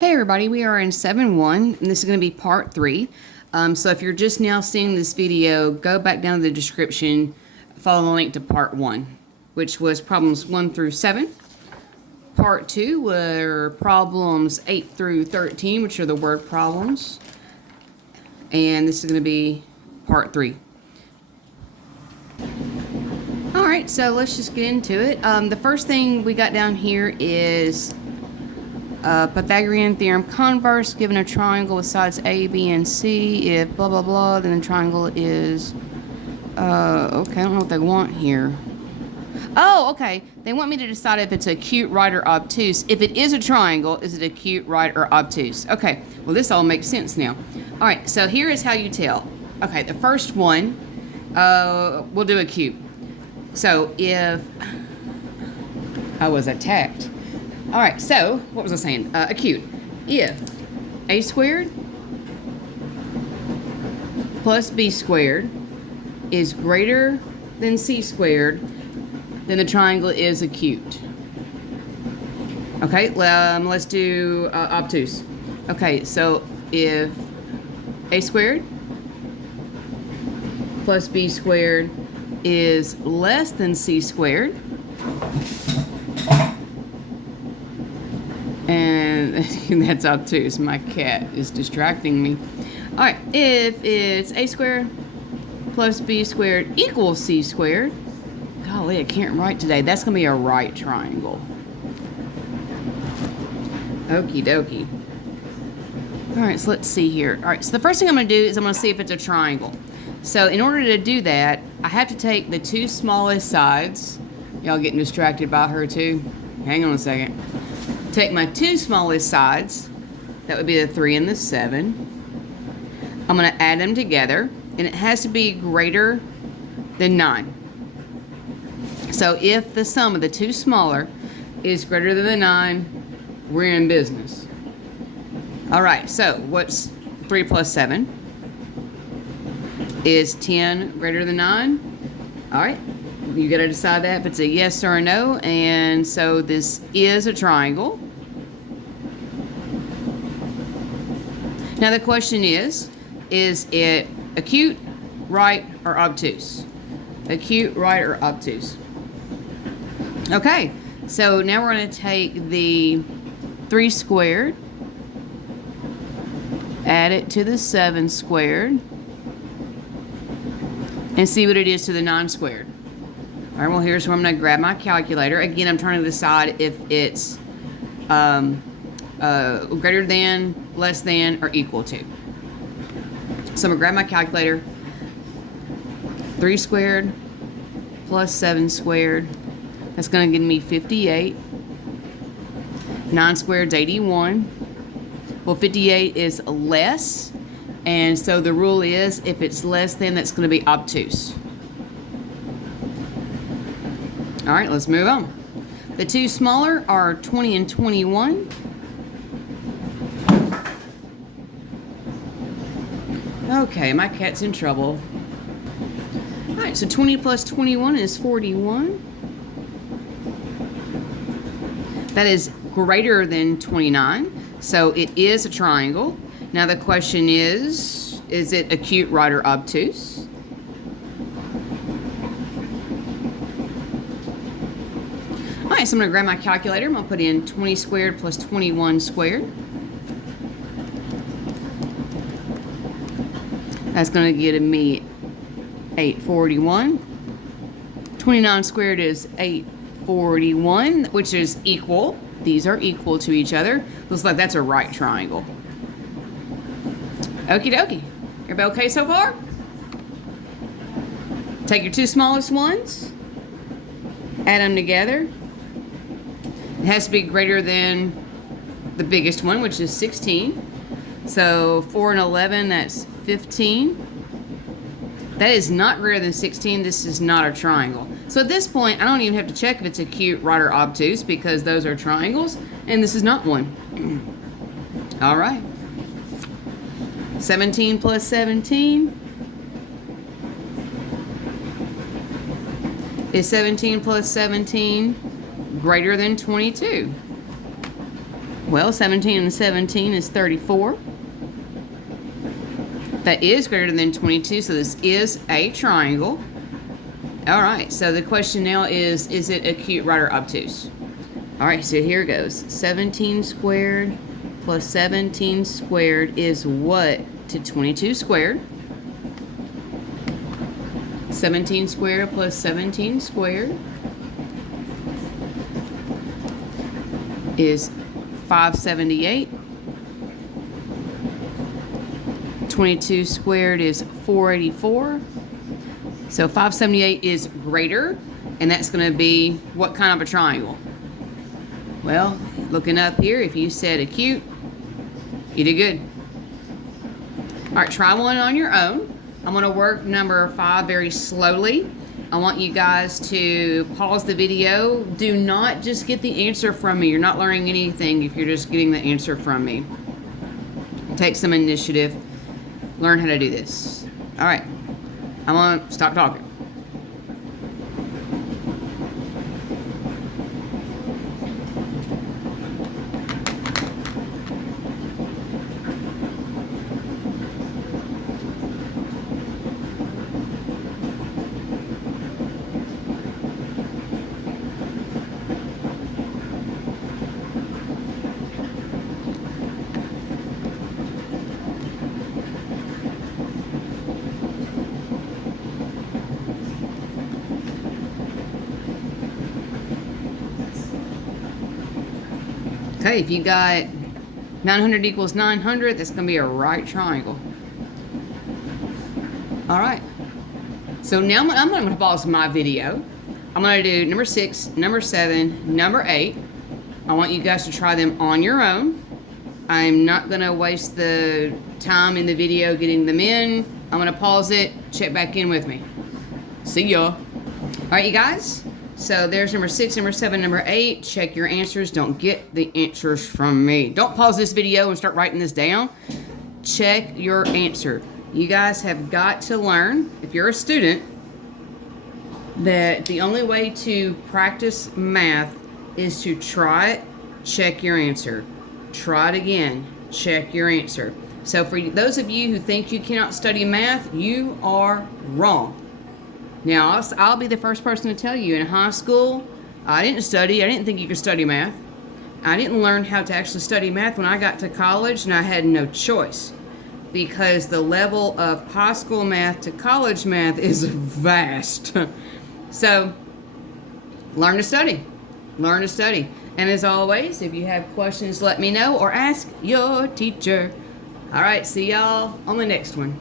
Hey everybody, we are in 7-1, and this is going to be part 3. So if you're just now seeing this video, go back down to the description, follow the link to part 1, which was problems 1 through 7. Part 2 were problems 8 through 13, which are the word problems. And this is going to be part 3. Alright, so let's just get into it. The first thing we got down here is Pythagorean Theorem Converse, given a triangle with sides A, B, and C, if blah blah blah, then the triangle is okay, I don't know what they want here. Oh, okay, they want me to decide if it's acute, right, or obtuse. If it is a triangle, is it acute, right, or obtuse? Okay, well this all makes sense now. Alright, so here is how you tell. Okay, the first one, we'll do acute. So if I was attacked. Alright, so, what was I saying? Acute. If a squared plus b squared is greater than c squared, then the triangle is acute. Okay, let's do obtuse. Okay, so if a squared plus b squared is less than c squared, and that's obtuse. My cat is distracting me. Alright, if it's a squared plus b squared equals c squared, golly, I can't write today. That's going to be a right triangle. Okie dokie. Alright, so let's see here. Alright, so the first thing I'm going to do is I'm going to see if it's a triangle. So in order to do that, I have to take the two smallest sides. Y'all getting distracted by her too? Hang on a second. Take my two smallest sides, that would be the 3 and the 7. I'm going to add them together, and it has to be greater than 9. So if the sum of the two smaller is greater than the 9, we're in business. Alright, so what's 3 plus 7? Is 10 greater than 9? Alright, you got to decide that if it's a yes or a no, and so this is a triangle. Now the question is it acute, right, or obtuse? Acute, right, or obtuse? Okay, so now we're going to take the 3 squared, add it to the 7 squared, and see what it is to the 9 squared. All right, well, here's where I'm going to grab my calculator. Again, I'm trying to decide if it's greater than, less than, or equal to. So I'm going to grab my calculator. 3 squared plus 7 squared. That's going to give me 58. 9 squared is 81. Well, 58 is less. And so the rule is if it's less than, that's going to be obtuse. All right, let's move on. The two smaller are 20 and 21. Okay, my cat's in trouble. All right, so 20 plus 21 is 41. That is greater than 29, so it is a triangle. Now the question is it acute, right, or obtuse? All right, so I'm going to grab my calculator. I'm going to put in 20 squared plus 21 squared. That's going to get me 841. 29 squared is 841, which is equal. These are equal to each other. Looks like that's a right triangle. Okie dokie. Everybody okay so far? Take your two smallest ones, add them together. It has to be greater than the biggest one, which is 16. So 4 and 11, that's 15. That is not greater than 16. This is not a triangle. So at this point, I don't even have to check if it's acute, right, or obtuse because those are triangles, and this is not one. All right. 17 plus 17 is 17 plus 17 greater than 22? Well, 17 and 17 is 34. That is greater than 22, so this is a triangle. All right, so the question now is it acute, right, or obtuse? All right, so here goes. 17 squared plus 17 squared is what to 22 squared? 17 squared plus 17 squared is 578. 22 squared is 484. So 578 is greater, and that's going to be what kind of a triangle? Well, looking up here, if you said acute, you did good. All right, try one on your own. I'm going to work number 5 very slowly. I want you guys to pause the video. Do not just get the answer from me. You're not learning anything if you're just getting the answer from me. Take some initiative. Learn how to do this. All right, I'm going to stop talking. Okay, if you got 900 equals 900, that's going to be a right triangle. All right. So now I'm going to pause my video. I'm going to do number 6, number 7, number 8. I want you guys to try them on your own. I'm not going to waste the time in the video getting them in. I'm going to pause it, check back in with me. See y'all. All right, you guys. So there's number 6, number 7, number 8. Check your answers. Don't get the answers from me. Don't pause this video and start writing this down. Check your answer. You guys have got to learn, if you're a student, that the only way to practice math is to try it, check your answer. Try it again, check your answer. So for those of you who think you cannot study math, you are wrong. Now, I'll be the first person to tell you, in high school, I didn't think you could study math. I didn't learn how to actually study math when I got to college, and I had no choice, because the level of high school math to college math is vast. So, learn to study. Learn to study. And as always, if you have questions, let me know, or ask your teacher. All right, see y'all on the next one.